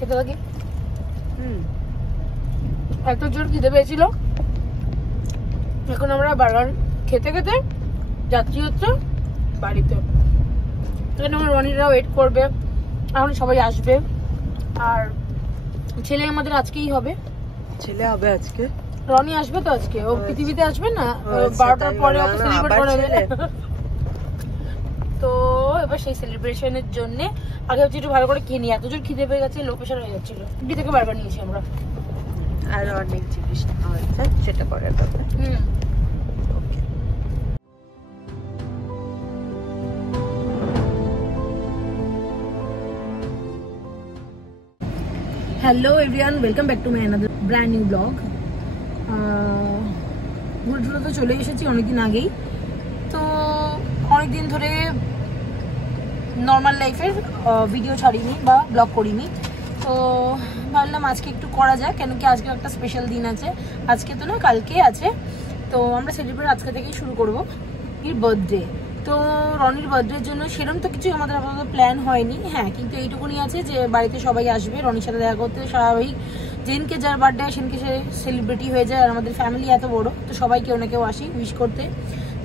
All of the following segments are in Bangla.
খেতে থাকি। এত জোর খিদে পেয়েছিল, এখন আমরা বার্গার খেতে খেতে যাত্রী হচ্ছে বাড়িতে। এখানে আমার রনিরা ওয়েট করবে, এখন সবাই আসবে। আর ছেলে আমাদের আজকেই হবে, ছেলে হবে আজকে। রনি আসবে তো আজকে, ও পৃথিবীতে আসবে না 12টার পরে ওকে সেলিব্রেট করা যাবে। তো এবার সেই সেলিব্রেশনের জন্য আগে হচ্ছে একটু ভালো করে খেয়ে নিই, এত জোর খিদে পেয়ে গেছে, লো প্রেশার হয়ে যাচ্ছিল। দুই থেকে বার্গার নিয়েছি আমরা, আর অনেক জিনিস হয়েছে সেটা পরে হবে। Hello everyone, welcome back to my another brand new blog. ঘুরে তো চলে এসেছি অনেকদিন আগেই, তো অনেকদিন ধরে নর্মাল লাইফের ভিডিও ছাড়িনি বা ব্লগ করিনি। তো ভাবলাম আজকে একটু করা যায়, কেন কি আজকে একটা স্পেশাল দিন আছে। আজকে তো না, কালকে আছে। তো আমরা সেলিব্রেট আজকে থেকেই শুরু করবো এর বার্থডে। তো রনির বার্থডের জন্য সেরকম তো কিছু আমাদের আপাতত প্ল্যান হয়নি, হ্যাঁ, কিন্তু এইটুকুনি আছে যে বাড়িতে সবাই আসবে রনির সাথে দেখা করতে। স্বাভাবিক, যেদিনকে যার বার্থডে হয় সেদিনকে সে সেলিব্রিটি হয়ে যায়। আর আমাদের ফ্যামিলি এত বড়, তো সবাই কেউ না কেউ আসি উইশ করতে।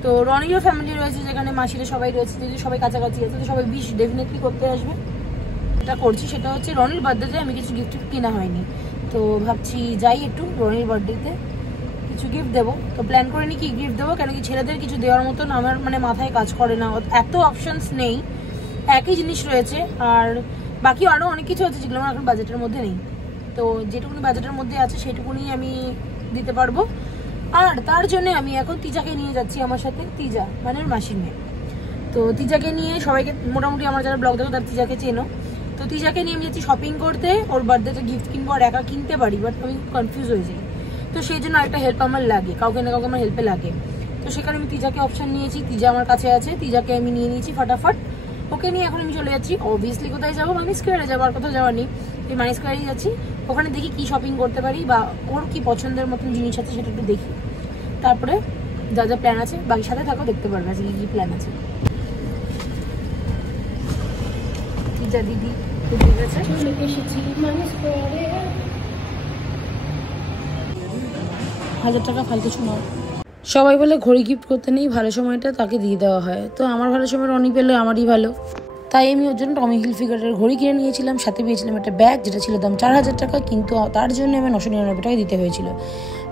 তো রনিরও ফ্যামিলি রয়েছে, যেখানে মাসিরা সবাই রয়েছে, যদি সবাই কাছাকাছি আছে তো সবাই উইশ ডেফিনেটলি করতে আসবে। যেটা করছি সেটা হচ্ছে রনির বার্থডেতে আমি কিছু গিফট কেনা হয়নি, তো ভাবছি যাই একটু রনির বার্থডেতে কিছু গিফট দেবো। তো প্ল্যান করে নি কি গিফট দেবো, কেন কি ছেলেদের কিছু দেওয়ার মতন আমার মানে মাথায় কাজ করে না, এত অপশনস নেই, একই জিনিস রয়েছে। আর বাকি আরও অনেক কিছু আছে যেগুলো আমার এখন বাজেটের মধ্যে নেই। তো যেটুকুনি বাজেটের মধ্যে আছে সেটুকুনি আমি দিতে পারবো। আর তার জন্য আমি এখন তিজাকে নিয়ে যাচ্ছি আমার সাথে, তিজা মানে মাসির মেয়ে। তো তিজাকে নিয়ে সবাইকে, মোটামুটি আমার যারা ব্লগ দেখো তার তিজাকে চেনো, তো তিজাকে নিয়ে আমি যাচ্ছি শপিং করতে। ওর বার্থডেতে গিফট কিনবো, আর একা কিনতে পারি বাট আমি কনফিউজ হয়ে যাই, তো সেই জন্য একটা হেল্প আমার লাগে, কাউকে না কাউকে আমার হেল্পে লাগে। তো সেখানে আমি তিজাকে অপশন নিয়েছি, তিজা আমার কাছে আছে, তিজাকে আমি নিয়ে নিয়েছি ফটাফট। ওকে নিয়ে এখন আমি চলে যাচ্ছি, অবভিয়াসলি কোথায় যাবো, মানি স্কোয়ারে যাবো, আর কোথাও যাওয়ার নেই। এই মানি স্কোয়ারেই যাচ্ছি, ওখানে দেখি কি শপিং করতে পারি বা ওর কি পছন্দের মতন জিনিস আছে সেটা একটু দেখি, তারপরে যা যা প্ল্যান আছে বাকি সাথে থাকো, দেখতে পারবে আজকে কি প্ল্যান আছে। তিজা দিদি চলে এসেছি মানি স্কোয়ারে। 1000 টাকা ফালতু শোনাও। সবাই বলে ঘড়ি গিফট করতে নেই, ভালো সময়টা তাকে দিয়ে দেওয়া হয়। তো আমার ভালো সময় রনি পেলে আমারই ভালো, তাই আমি ওর জন্য টমি হিলফিগারের ঘড়ি কিনে নিয়েছিলাম। সাথে পেয়েছিলাম একটা ব্যাগ, যেটা ছিল দাম 4000 টাকা, কিন্তু তার জন্য আমার 999 টাকা দিতে হয়েছিল।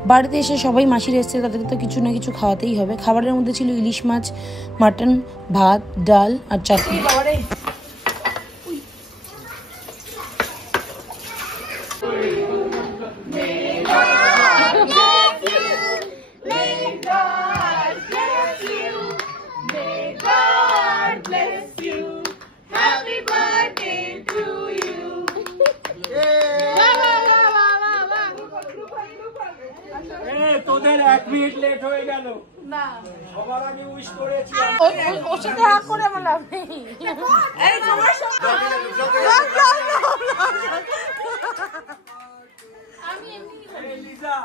বাড়িতে এসে সবাই মাসির এসছে, তাদেরকে তো কিছু না কিছু খাওয়াতেই হবে। খাবারের মধ্যে ছিল ইলিশ মাছ, মাটন, ভাত, ডাল আর চাটনি। তোদের 1 মিনিট লেট হয়ে গেল না, সবার আগে উইশ করেছি। ওর সাথে হাত করে আমার লাভ নেই। এই তোমার সাথে আমি এমনি লিজা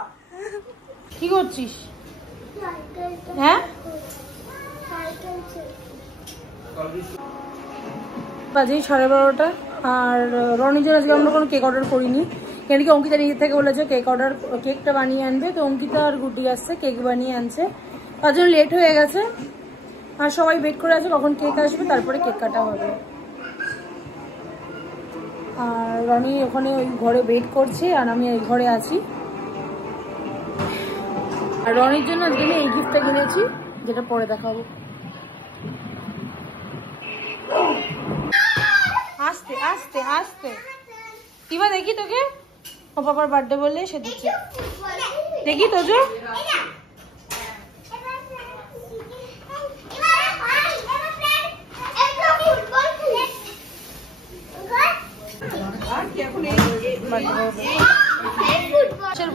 কি করছিস? হ্যাঁ, বাজে 12:30। আর রনিজের আজকে আমরা কোনো কেক অর্ডার করিনি, কেন কি অঙ্কিতা নিজের থেকে বলেছে কেকটা বানিয়ে আনবে। তো অঙ্কিতা আর গুড্ডি আসছে, কেক বানিয়ে আনছে, তার জন্য লেট হয়ে গেছে। আর সবাই ওয়েট করে আছে কখন কেক আসবে, তারপরে কেক কাটা হবে। আর রনি ওখানে ওই ঘরে ওয়েট করছে, আর আমি এই ঘরে আছি। আর রনির জন্য আজকে আমি এই গিফটটা কিনেছি, যেটা পরে দেখাবো। আস্তে আস্তে আস্তে কিবা দেখি তোকে, ও বাবার বার্থডে বললে সে দিচ্ছে, দেখি তোজো।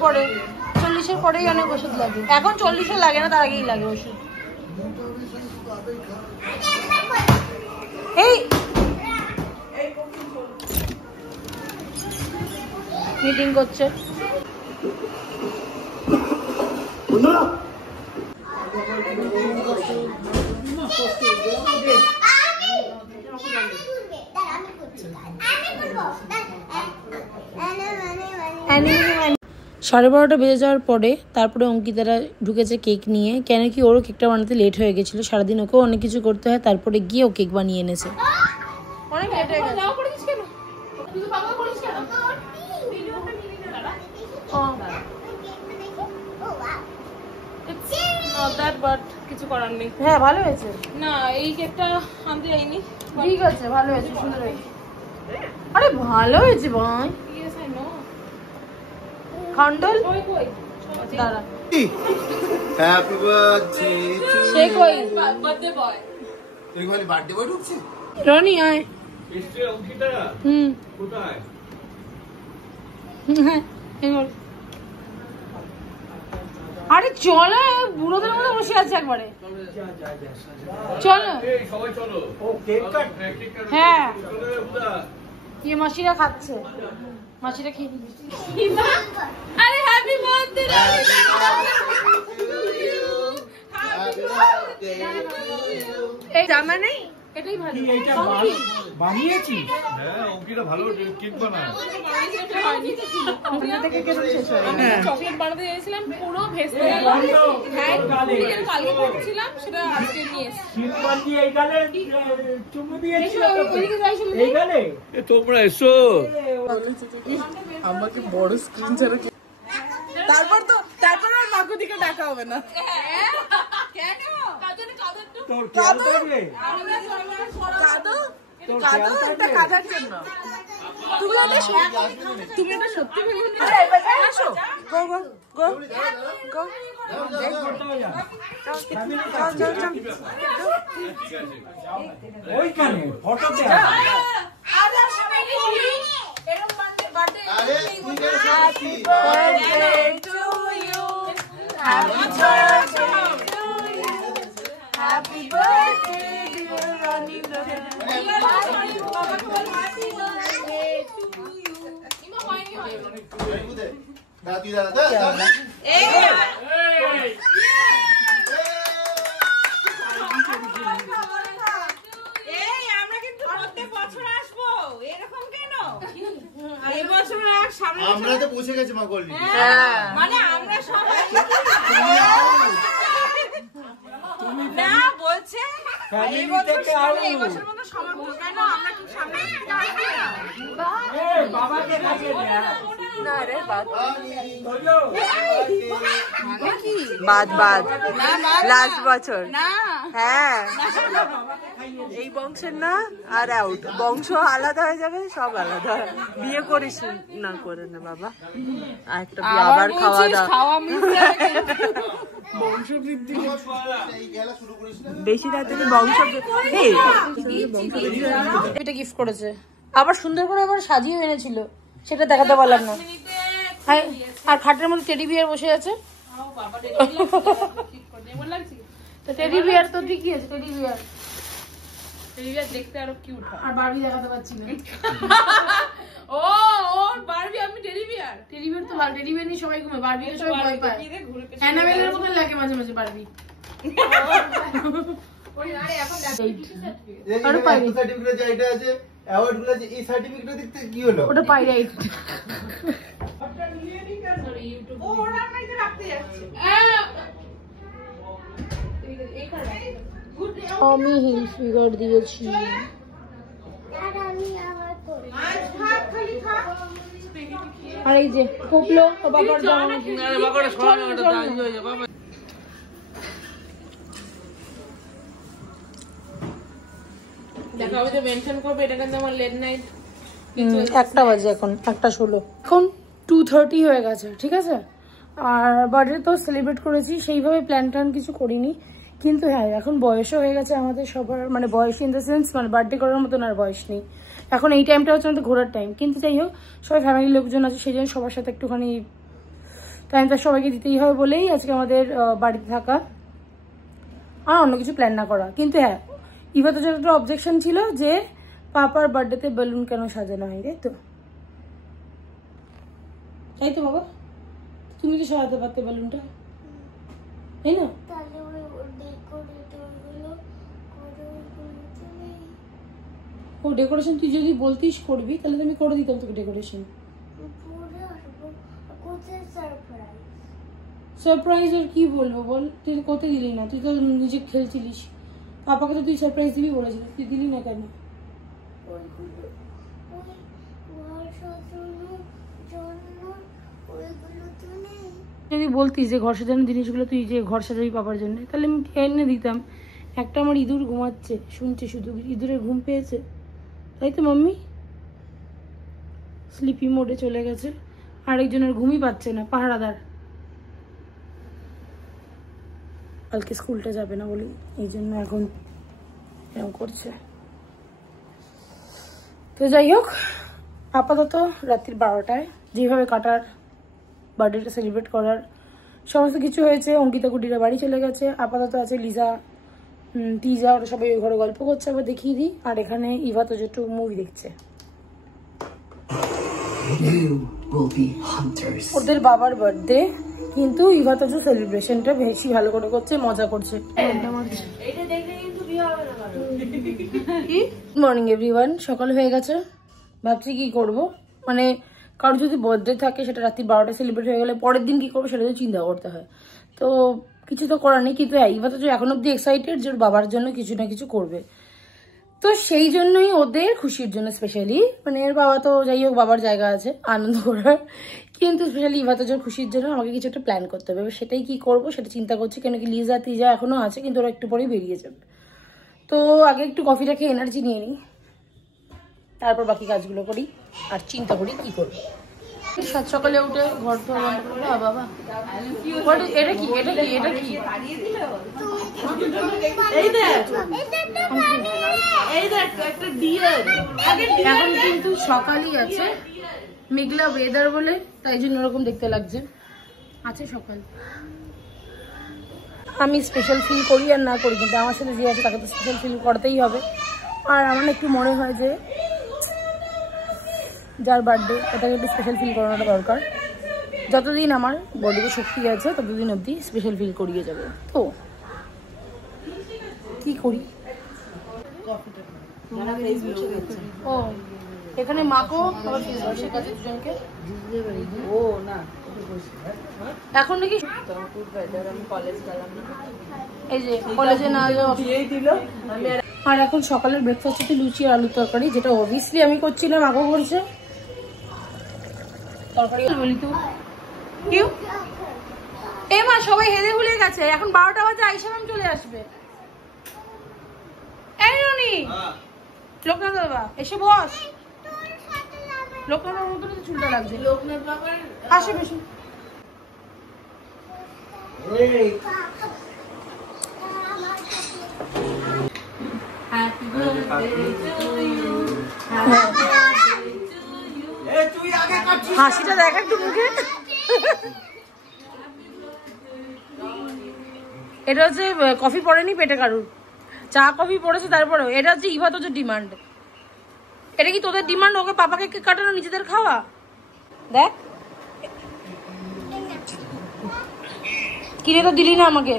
পরে 40-এর পরেই অনেক ওষুধ লাগে, এখন 40-এ লাগে না, তার আগেই লাগে ওষুধ। এই মিটিং করছে। 12:30 বেজে যাওয়ার পরে তারপরে অঙ্কিতারা ঢুকেছে কেক নিয়ে, কেন কি ওরও কেকটা বানাতে লেট হয়ে গেছিলো, সারাদিন ওকেও অনেক কিছু করতে হয়, তারপরে গিয়ে ও কেক বানিয়ে এনেছে। অনেক লেট হয়ে গেছে। কিছু করার নেই। হ্যাঁ ভালো হয়েছে। না এই কেকটা আনতে যাইনি। ঠিক আছে, ভালো হয়েছে, সুন্দর হয়েছে। আরে ভালো হয়েছে ভাই। Yes I know. খান্ডল কই দাঁড়া। হ্যাপি বার্থডে টু সে কই? Birthday boy. তুই খালি বার্থডে বয় ঢুকছিস? রনি আয়। এসছে অঙ্কিতা কোথায়? হ্যাঁ এবার আরে চলো, বুড়োদের মতো বসে আছে একবারে। চলো সবাই চলো। ও কেক কাট। হ্যাঁ চলো রে বুদা। ये মাসিরা খাচ্ছে, মাসিরা খেয়ে নিচ্ছে। আরে হ্যাপি বার্থডে এই জামা নেই, এটাই ভালো। এইটা বানিয়েছিস? হ্যাঁ অঙ্কিতা ভালো কেক বানায়। চকলেট বানাতে চাইছিলাম, পুরো ভেস্তে গেল। হ্যাঁ কালকে করছিলাম, সেটা আজকে নিয়ে এসেছি। এই গালে চুমু দিয়েছি এই গালে। এ তোমরা এসো। আমাকে বড় স্ক্রিন ছাড়া তারপর আর মাকু দিকে ডাকা হবে না। কেন কাদের তো তোর খেয়াল থাকবে। কাঁদো একটা কাঁদার জন্য। তুমি এটা সত্যি ভেবে আসো। গো গো গো গো ওইখানে ফটোতে আরে তুই কেন সত্যি দাদি দাদা আমরা তো পৌঁছে গেছি মা গোল্ডি। মানে আমরা সবাই না বলছে এই বছর মতো সবার কেন আমরা কি সামনে বাবাকে খাইয়ে দে। না রে বাদ বাদ বাদ লাস্ট বছর না হ্যাঁ এই বংশের না আর আউট বংশ আলাদা হয়ে যাবে, সব আলাদা। বিয়ে করিস না করে না বাবা, আর একটা বিয়ে আবার খাওয়া দাওয়া খাওয়া মিশে বংশবৃদ্ধি এই গেলা শুরু করিস না। বেশি তাড়াতাড়ি বংশবৃদ্ধি। এটা গিফট করেছে, আবার সুন্দর করে আবার সাজিয়ে এনেছিল, সেটা দেখাতে পারলাম না। আর খাটের মধ্যে টেডি বিয়ার বসে আছে। তো টেডি বিয়ার তো ঠিকই আছে, টেডি বিয়ার দেখতে আরো কিউট হয়। আর বারবি দেখাতে পাচ্ছি না। ও বারবি, আমি টেডি বিয়ার। টেডি বিয়ার তো ভালো, টেডি বিয়ার নিয়ে সবাই ঘুমে, বারবিকে সবাই ভয় পায়। অ্যানাবেলের মতন লাগে মাঝে মাঝে বারবি। আরে পাইনি সার্টিফিকেট যে এটা আছে অ্যাওয়ার্ড গুলো যে এই সার্টিফিকেটটা দেখতে কি হলো? ওটা পাই রাইট। ও ওরা আমাকে রাখতে যাচ্ছে। আমি হিল ফিগার দিয়েছি। আর এই যে কোপলো ও বাবার জামা। দেখা হবে তো মেনশন করবে, এটা কিন্তু আমার লেট নাইট। 1টা বাজে, এখন 1:16, এখন 2:30 হয়ে গেছে, ঠিক আছে। আর বার্থডে তো সেলিব্রেট করেছি, সেইভাবে প্ল্যান ট্যান কিছু করিনি, কিন্তু হ্যাঁ এখন বয়সও হয়ে গেছে আমাদের সবার, মানে বয়স ইন দ্য সেন্স মানে বার্থডে করার মতন আর বয়স নেই এখন। এই টাইমটা হচ্ছে আমাদের ঘোরার টাইম, কিন্তু যাই হোক সবাই ফ্যামিলির লোকজন আছে, সেই জন্য সবার সাথে একটুখানি টাইমটা সবাইকে দিতেই হবে বলেই আজকে আমাদের বাড়িতে থাকা, আর অন্য কিছু প্ল্যান না করা। কিন্তু হ্যাঁ ইভাতে যতটা অবজেকশন ছিল যে পাপার বার্থডেতে বেলুন কেন সাজানো হয়, তাই তো, তাই তো বাবা, তুমি কি সাজাতে পারতে বেলুনটা, তাই না? ও ডেকোরেশন তুই যদি বলতিস করবি, তাহলে তো আমি করে দিতাম তোকে ডেকোরেশন। সারপ্রাইজ আর কি বলবো বল, তুই কোথায় দিলি না? তুই তো নিজে খেলছিলিস, পাপাকে তো তুই সারপ্রাইজ দিবি বলেছিলিস, তুই দিলি না কেন? যদি বলতিস যে ঘর সাজানোর জিনিসগুলো তুই যে ঘর সাজাবি পাপার জন্য, তাহলে আমি এনে দিতাম। একটা আমার ইঁদুর ঘুমাচ্ছে, শুনছে শুধু, ইঁদুরের ঘুম পেয়েছে, তাই তো মাম্মি? স্লিপি মোডে চলে গেছে, আরেকজনের ঘুমই পাচ্ছে না, পাহারাদার। কালকে স্কুলটা যাবে না বলি এই জন্য এখন এরকম করছে। তো যাই হোক, আপাতত রাত্রির 12টায় যেভাবে কাটার, বার্থডেটা সেলিব্রেট করার সমস্ত কিছু হয়েছে। অঙ্কিতা কুটিরা বাড়ি চলে গেছে, আপাতত আছে লিজা, টিজা, ওরা সবাই ওই ঘরে গল্প করছে, আবার দেখিয়ে দিই। আর এখানে ইভা তো একটু মুভি দেখছে। ওদের বাবার বার্থডে, কিন্তু ইভা তো সেলিব্রেশনটা বেশি ভালো করে করছে, মজা করছে। মর্নিং এভরিওয়ান, সকাল হয়ে গেছে। ভাবছি কি করব, মানে কারোর যদি বার্থডে থাকে সেটা রাত্রি 12টায় সেলিব্রেট হয়ে গেলে পরের দিন কি করবো সেটা তো চিন্তা করতে হয়। তো কিছু তো করার নেই, কিন্তু ইভা তো এখন অব্দি এক্সাইটেড যে ওর বাবার জন্য কিছু না কিছু করবে। তো সেই জন্যই ওদের খুশির জন্য স্পেশালি, মানে এর বাবা তো যাই হোক বাবার জায়গা আছে আনন্দ করার, কিন্তু স্পেশালি ইভা তো খুশির জন্য আমাকে কিছু একটা প্ল্যান করতে হবে। সেটাই কি করব সেটা চিন্তা করছি, কেন কি লিজা তিজা এখনো আছে, কিন্তু ওরা একটু পরেই বেরিয়ে যাবে। তো আগে একটু কফিটা খেয়ে এনার্জি নিয়ে নিই, তারপর বাকি কাজগুলো করি আর চিন্তা করি কি করবো। সাত সকালে উঠে ঘর তো বাবা, এটা কি এটা কি এটা কি, এখন কিন্তু সকালই আছে, মেঘলা ওয়েদার বলে তাই জন্য ওরকম দেখতে লাগছে, আছে সকাল। আমি স্পেশাল ফিল করি আর না করি, কিন্তু আমার সাথে যে আছে তাকে তো স্পেশাল ফিল করতেই হবে। আর আমার একটু মনে হয় যে যার বার্থডে ওটাকে একটু স্পেশাল ফিল করানোটা দরকার। যতদিন আমার বডিতে শক্তি আছে ততদিন অবধি স্পেশাল ফিল করিয়ে যাবে। তো কি করি, ও এখানে মাকেও আবার ফেস ওয়াশের কাছে দুজনকে। ও না এখন নাকি আমি কলেজ গেলাম, এই যে কলেজে না দিল। আর এখন সকালের ব্রেকফাস্ট হচ্ছে লুচি আর আলুর তরকারি, যেটা অবভিয়াসলি আমি করছিলাম, আগেও করছে তরকারি। বলি তো কেউ এ মা সবাই হেদে ভুলে গেছে, এখন 12টা বাজে, আইসা ম্যাম চলে আসবে। এই রনি, লোকনাথ বাবা এসে বস। লোকনাথ বাবার মতো চুলটা লাগছে, লোকনাথ বাবার আসে বেশি। হাসিটা দেখ একটু মুখে। এটা হচ্ছে কফি পড়েনি পেটে কারুর, চা কফি পড়েছে তারপরেও। এটা হচ্ছে ইভা তো ডিমান্ড। এটা কি তোদের ডিমান্ড ওকে পাপাকে কেক কাটানো নিজেদের খাওয়া? দেখ কিনে তো দিলি না আমাকে।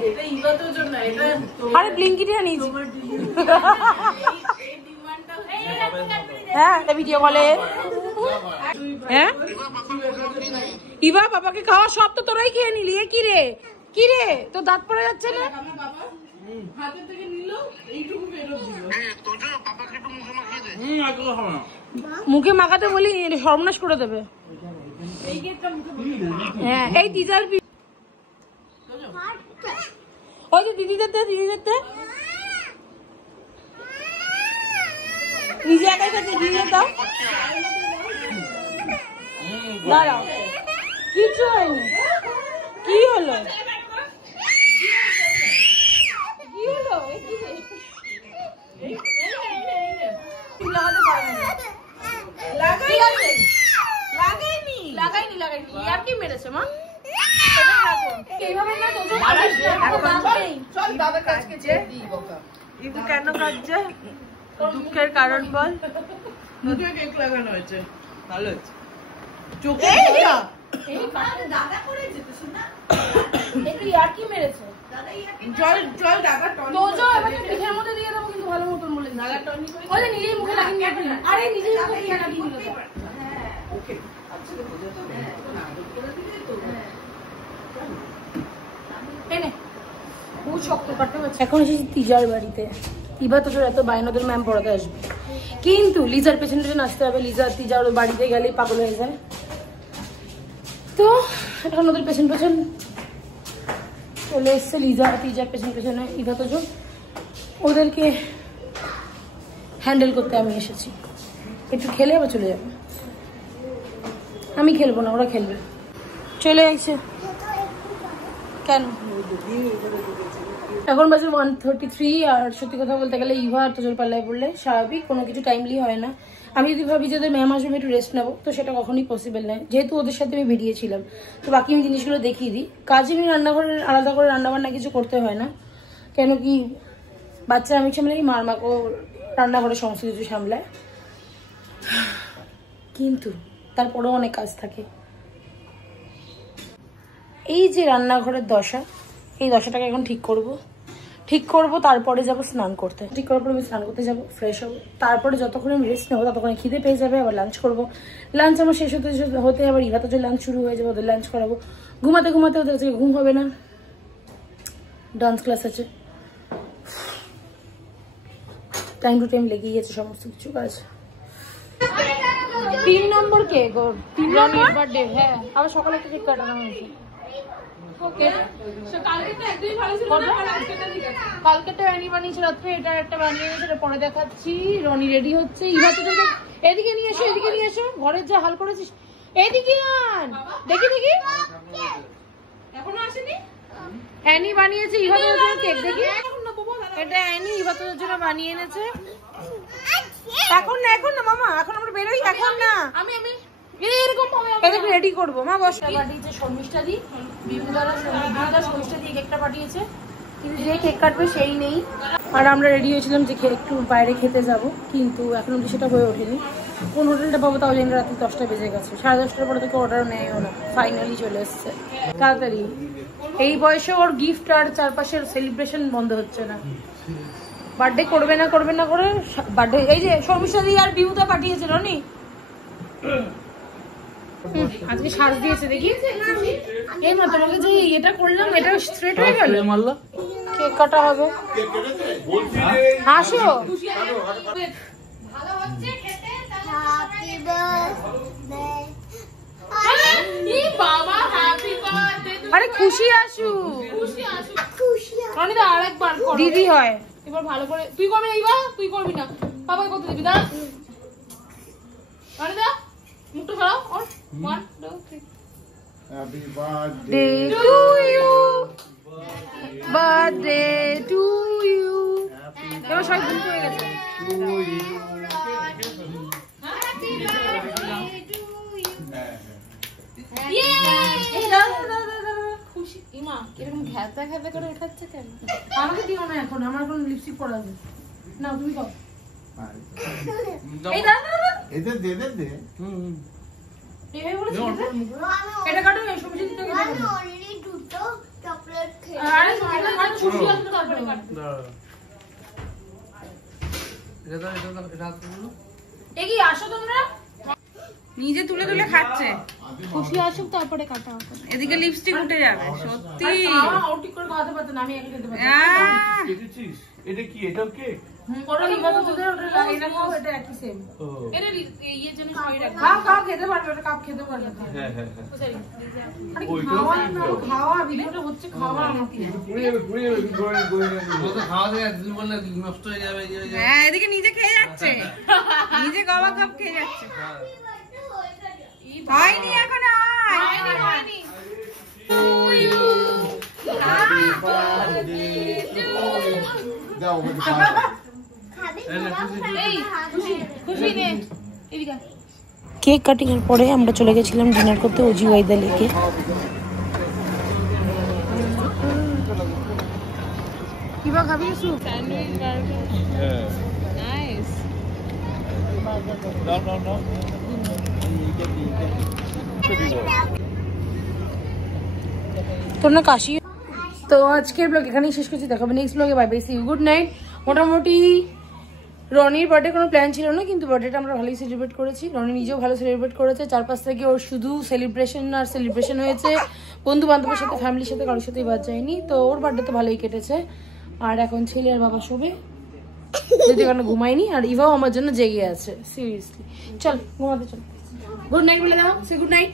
আরে ব্লিঙ্কিটা নিয়েছি। হ্যাঁ ভিডিও কলে। হ্যাঁ ইভা পাপাকে খাওয়া সব তো তোরাই খেয়ে নিলি। এ কি রে কি রে, তোর দাঁত পড়ে যাচ্ছে না? মুখে মাখাতে বলি, সর্বনাশ করে দেবে। হ্যাঁ এই টিচার ওই যে দিদিদের দে, দিদিদের দে, নিজে একাই খাচ্ছে, দিদিদের দাও। দাঁড়াও, কিছু হয়নি। কি হলো কি হলো, লাগাইনি লাগাইনি, আর কি মেরেছে মা? কেন কাঁদছে? দুঃখের কারণ বল। মুখে কেক লাগানো হয়েছে, ভালো হয়েছে। চোখে দাদা করে যেতে শোনা একটু আর কি মেরেছে। জল জল দাদা টনি তোজো এবার পিঠের মধ্যে দিয়ে দেবো, কিন্তু ভালো মতন বলে দাদা টনি বলে নিজেই মুখে লাগিয়ে নিয়ে। আরে নিজেই মুখে লাগিয়ে নিল। ওকে এখন এসেছি তিজার বাড়িতে। ইভা তো এত বায়নদের ম্যাম পড়াতে আসবে, কিন্তু লিজার পেছনে পেছনে আসতে হবে। লিজার তিজার বাড়িতে গেলেই পাগল হয়ে যায়, তো এখন ওদের পেছন পেছন চলে এসছে। লিজা তিজার পেছন পেছনে ইভা তো ওদেরকে হ্যান্ডেল করতে আমি এসেছি। একটু খেলে আবার চলে যাবে। আমি খেলবো না, ওরা খেলবে। চলে আসছে কেন? এখন বাজে 1:33। আর সত্যি কথা বলতে গেলে ইভা আর তোজোর পাল্লায় পড়লে স্বাভাবিক কোনো কিছু টাইমলি হয় না। আমি যদি ভাবি যে ওদের ম্যাম আসবে একটু রেস্ট নেবো, তো সেটা কখনোই পসিবল নয়, যেহেতু ওদের সাথে আমি বেরিয়েছিলাম। তো বাকি আমি জিনিসগুলো দেখিয়ে দিই। কাজে আমি রান্নাঘরের আলাদা করে রান্নাবান্না কিছু করতে হয় না, কেন কি বাচ্চা আমি সামলাই, মার মাকেও রান্নাঘরে সমস্ত কিছু সামলায়, কিন্তু তারপরেও অনেক কাজ থাকে। এই যে রান্নাঘরের দশা, এই দশাটাকে এখন ঠিক করব, তারপরে যাব স্নান করতে। ঠিক করার পরে আমি স্নান করতে যাবো, ফ্রেশ হবো, তারপরে যতক্ষণ আমি রেস্ট নেবো ততক্ষণে খিদে পেয়ে যাবে। আবার লাঞ্চ করবো, লাঞ্চ আমার শেষ হতে আবার ইভাতে যে লাঞ্চ শুরু হয়ে যাবে, ওদের লাঞ্চ করাবো। ঘুমাতে ওদের আজকে ঘুম হবে না, ডান্স ক্লাস আছে। টাইম টু টাইম লেগেই গেছে সমস্ত কিছু কাজ। 3 নম্বর কেক, ওর 3 নম্বর বার্থডে। হ্যাঁ, আবার সকালে একটা কেক কাটানো হয়েছে। ওকে, সো কালকে তো একদমই ভালো ছিল না, আর আজকেটা ঠিক আছে। কালকেটা অ্যানি বানিয়েছে রাত্রে, এটা একটা বানিয়ে গেছে, এটা পরে দেখাচ্ছি। রনি রেডি হচ্ছে। ইভা তো এদিকে নিয়ে এসো, ঘরের যা হাল করেছিস। এদিকে আন, দেখি এখনো আসেনি। অ্যানি বানিয়েছে ইভা তোর জন্য কেক, দেখি। এটা অ্যানি ইভা তোর জন্য বানিয়ে এনেছে। এখন না মামা, এখন আমরা বেরোই, এখন না। আমি এরকম এটাকে রেডি করবো। মা বস। পাঠিয়েছে শর্মিষ্ঠা দি, বিভুদারা শর্মিষ্ঠা দিয়ে কেকটা পাঠিয়েছে, কিন্তু যে কেক কাটবে সেই নেই। আর আমরা রেডি হয়েছিলাম যে একটু বাইরে খেতে যাব, কিন্তু এখন অব্দি সেটা হয়ে ওঠেনি। কোন হোটেলটা পাবো তাও জানি না। রাত্রি 10টা বেজে গেছে, 10:30টার পরে থেকে অর্ডারও নেয়ও না। ফাইনালি চলে এসছে তাড়াতাড়ি। এই বয়সে ওর গিফট আর চারপাশের সেলিব্রেশন বন্ধ হচ্ছে না। বার্থডে করবে না করে বার্থডে। এই যে শর্মিষ্ঠা দি আর বিভুদা পাঠিয়েছে রনি, আজকে সাজ দিয়েছে দেখি। এই মা তোমাকে যে এটা করলাম, এটা স্ট্রেট হয়ে গেল। কেক কাটা হবে, আসো। আরে খুশি আসু, রনিদা আরেকবার দিদি হয় এবার ভালো করে। তুই করবি না ইভা, তুই করবি না, বাবাকে করতে দিবি। দা রনিদা মুখটা সরাও। ওর 1 2 3। Happy birthday to you, birthday to you. এবার সবাই ঘুম হয়ে গেছে। খুশি ইমা এরকম ঘ্যাতা করে উঠাচ্ছে কেন? আমাকে দিও না এখন, আমার এখন লিপস্টিক পরা আছে না। তুমি কও এই দাঁড়া এটা দে এটা কাটো। সবজি দিতে হবে, আমি অলরেডি দুটো চকলেট খেয়ে। আরে সবজি আসলে তারপরে কাট। এটা কি আসো তোমরা? নিজে তুলে খাচ্ছে। খুশি আসুক তারপরে কাটা হবে। এদিকে লিপস্টিক উঠে যাবে সত্যি। ও ঠিক করে খাওয়াতে পারতো না, আমি একা খেতে পারতাম। কেটেছিস? এটা কি? এটাও কেক? ওটা নিবা তো তোদের, ওটা এটা খাও, এটা একই সেম। এটা ইয়ের জন্য সবাই রাখে। খাও খেতে পারবে, ওটা কাপ খেতে পারবে। হ্যাঁ সরি। আরে খাওয়া ভিডিওটা হচ্ছে, খাওয়া আমাকে পুরো খাওয়া দিয়ে একদিন বললে নষ্ট হয়ে যাবে। হ্যাঁ এদিকে নিজে খেয়ে যাচ্ছে, নিজে গাওয়া কাপ খেয়ে যাচ্ছে। হয়নি এখন, হয়নি। কেক কাটিং এর পরে আমরা চলে গেছিলাম ডিনার করতে ওজি ওয়াইদা লেকে। কিবা খাবি স্যুপ? Sandwich burger. হ্যাঁ নাইস। না তোমরা কাশি। তো আজকের ব্লগ এখানেই শেষ করছি, দেখাবো নেক্সট ব্লগে। Bye bye, see you, good night. মোটামুটি রনির বার্থডে কোনো প্ল্যান ছিল না, কিন্তু বার্থডেটা আমরা ভালোই সেলিব্রেট করেছি। রনি নিজেও ভালো সেলিব্রেট করেছে। চারপাশ থেকে ওর শুধু সেলিব্রেশন হয়েছে, বন্ধু বান্ধবের সাথে, ফ্যামিলির সাথে, কারোর সাথেই বাদ যায়নি। তো ওর বার্থডে তো ভালোই কেটেছে। আর এখন ছেলে আর বাবা শোবে, যদি কারণে ঘুমায়নি। আর ইভাও আমার জন্য জেগে আছে, সিরিয়াসলি। চল ঘুমাতে চল। গুড নাইট বলে দাও, সে গুড নাইট।